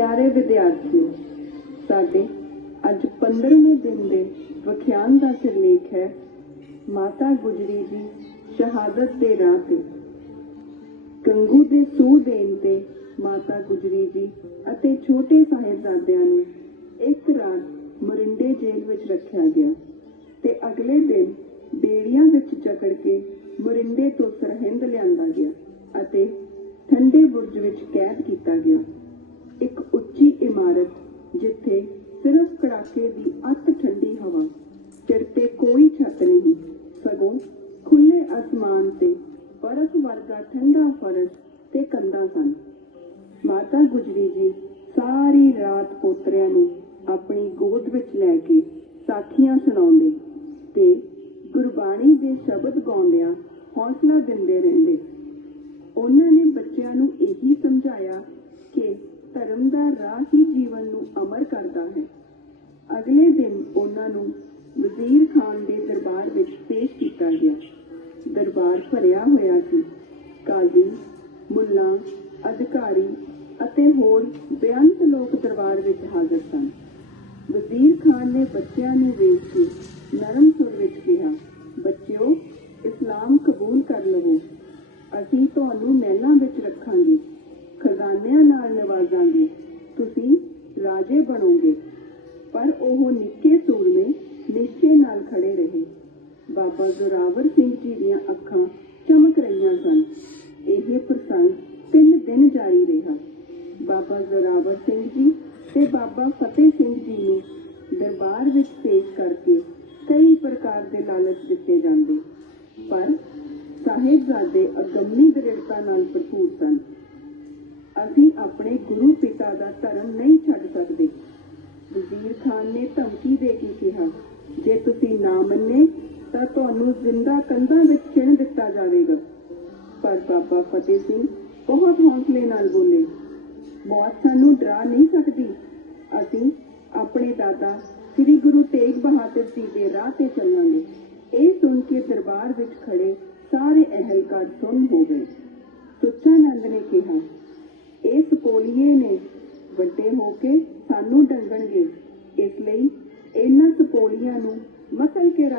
ਪਿਆਰੇ ਵਿਦਿਆਰਥੀਓ, ਸਾਡੇ ਅੱਜ 15ਵੇਂ ਦਿਨ ਦੇ ਵਿਖਿਆਨ ਦਾ ਸਿਰਲੇਖ ਹੈ, ਮਾਤਾ ਗੁਜਰੀ ਦੀ ਸ਼ਹਾਦਤ ਦੇ ਰਾਹ ਤੇ। ਗੰਗੂ ਦੇ ਸੂਹ ਦੇਣ ਤੇ ਮਾਤਾ ਗੁਜਰੀ ਜੀ ਅਤੇ ਛੋਟੇ ਸਾਹਿਬਜ਼ਾਦਿਆਂ ਨੂੰ ਇੱਕ ਰਾਤ ਮਰਿੰਡੇ ਜੇਲ੍ਹ ਵਿੱਚ ਰੱਖਿਆ ਗਿਆ ਤੇ ਅਗਲੇ ਦਿਨ ਬੇੜੀਆਂ ਵਿੱਚ ਜਕੜ ਕੇ ਮਰਿੰਡੇ ਤੋਂ ਸਰਹਿੰਦ ਲਿਆਂਦਾ ਗਿਆ ਅਤੇ ਠੰਡੇ ਬੁਰਜ ਵਿੱਚ ਕੈਦ ਕੀਤਾ ਗਿਆ। ਇਮਾਰਤ, ਜਿੱਥੇ ਸਿਰਫ ਕੜਾਕੇ ਦੀ ਅੱਤ ਠੰਡੀ ਹਵਾ ਸਿਰ ਤੇ ਕੋਈ ਛੱਤ ਨਹੀਂ, ਸਗੋਂ ਖੁੱਲੇ ਅਸਮਾਨ ਤੇ ਬਰਫ਼ ਵਰਗਾ ਠੰਡਾ ਫਰਸ਼ ਤੇ ਕੰਧਾਂ ਸਨ। ਮਾਤਾ ਗੁਜਰੀ ਜੀ ਸਾਰੀ ਰਾਤ ਪੋਤਰਿਆਂ ਨੂੰ ਆਪਣੀ ਗੋਦ ਵਿੱਚ ਲੈ ਕੇ ਸਾਖੀਆਂ ਸੁਣਾਉਂਦੇ ਤੇ ਗੁਰਬਾਣੀ ਦੇ ਸ਼ਬਦ ਗਾਉਂਦਿਆਂ ਹੌਸਲਾ ਦਿੰਦੇ ਰਹਿੰਦੇ। ਉਹਨਾਂ ਨੇ ਬੱਚਿਆਂ ਨੂੰ ਇਹੀ ਸਮਝਾਇਆ ਧਰਮ ਦਾ ਰਾਹ ਹੀ ਜੀਵਨ ਨੂੰ ਅਮਰ ਕਰਦਾ ਹੈ। ਅਗਲੇ ਦਿਨ ਉਹਨਾਂ ਨੂੰ ਵਜ਼ੀਰ ਖਾਨ ਦੇ ਦਰਬਾਰ ਵਿੱਚ ਪੇਸ਼ ਕੀਤਾ ਗਿਆ। ਦਰਬਾਰ ਭਰਿਆ ਹੋਇਆ ਸੀ। ਕਾਜ਼ੀ, ਮੁੱਲਾ, ਅਧਿਕਾਰੀ ਅਤੇ ਹੋਰ ਬੇਅੰਤ ਲੋਕ ਦਰਬਾਰ ਵਿੱਚ ਹਾਜ਼ਰ ਸਨ। ਵਜ਼ੀਰ ਖਾਨ ਨੇ ਬੱਚਿਆਂ ਨੂੰ ਵੇਖ ਕੇ ਨਰਮ ਸੁਰ ਵਿੱਚ ਕਿਹਾ, ਬੱਚਿਓ, ਇਸਲਾਮ ਕਬੂਲ ਕਰ ਲਵੋ। ਅਸੀਂ ਤੁਹਾਨੂੰ ਮਹਿਲਾਂ ਵਿੱਚ ਰੱਖਾਂਗੇ। ਬਣੋਗੇ। ਪਰ ਉਹ ਨਿੱਕੇ ਸੂਰਮੇ ਨਿਸ਼ਚੇ ਨਾਲ ਖੜੇ ਰਹੇ। ਬਾਬਾ ਜ਼ੋਰਾਵਰ ਸਿੰਘ ਜੀ ਦੀਆਂ ਅੱਖਾਂ ਚਮਕ ਰਹੀਆਂ ਸਨ। ਇਹ ਪ੍ਰਸੰਗ ਤਿੰਨ ਦਿਨ ਜਾਰੀ ਰਿਹਾ। ਬਾਬਾ ਜ਼ੋਰਾਵਰ ਸਿੰਘ ਜੀ ਤੇ ਬਾਬਾ ਫਤਿਹ ਸਿੰਘ ਜੀ ਨੂੰ ਦਰਬਾਰ ਵਿੱਚ ਪੇਸ਼ ਕਰਕੇ ਕਈ ਪ੍ਰਕਾਰ ਦੇ ਲਾਲਚ ਦਿੱਤੇ ਜਾਂਦੇ। ਪਰ ਸਾਹਿਬਜ਼ਾਦੇ ਅਗੰਮੀ ਦ੍ਰਿੜਤਾ ਨਾਲ ਭਰਪੂਰ ਸਨ। ਆਪਣੇ ਗੁਰੂ ਪਿਤਾ ਦਾ ਧਰਮ ਨਹੀਂ ਛੱਡ ਸਕਦੇ। ਵਜ਼ੀਰ ਖਾਨ ਨੇ ਧਮਕੀ ਦੇ ਕੇ ਕਿਹਾ, ਜੇ ਤੁਸੀਂ ਨਾ ਮੰਨੇ, ਤਾਂ ਤੁਹਾਨੂੰ ਜ਼ਿੰਦਾ ਕੰਧਾਂ ਵਿੱਚ ਚਿਣ ਦਿੱਤਾ ਜਾਵੇਗਾ। ਪਰ ਬਾਬਾ ਫਤਿਹ ਸਿੰਘ ਬਹੁਤ ਹੌਸਲੇ ਨਾਲ ਬੋਲੇ, ਮੌਤ ਸਾਨੂੰ ਡਰਾ ਨਹੀਂ ਸਕਦੀ। ਅਸੀਂ ਆਪਣੇ ਦਾਦਾ ਸ੍ਰੀ ਗੁਰੂ ਤੇਗ ਬਹਾਦਰ ਜੀ ਦੇ ਰਾਹ ਤੇ ਚੱਲਾਂਗੇ। ਇਹ ਸੁਣ ਕੇ ਦਰਬਾਰ ਵਿੱਚ ਖੜੇ ਸਾਰੇ ਅਹਿਲਕਾਰ ਸੁਣ ਹੋ ਗਏ। ਸੁੱਚਾ ਨੰਦ ਨੇ ਕਿਹਾ ਸਕੋਲੀਏ ਨੇ। ਵੱਡੇ ਹੋ ਕੇ ਸਾਨੂੰ ਡੰਗਣਗੇ। ਇਸ ਲਈ ਇਹਨਾਂ ਸਪੋਲੀਆਂ ਨੂੰ ਮਸਲ ਕੇ ਰੱਖ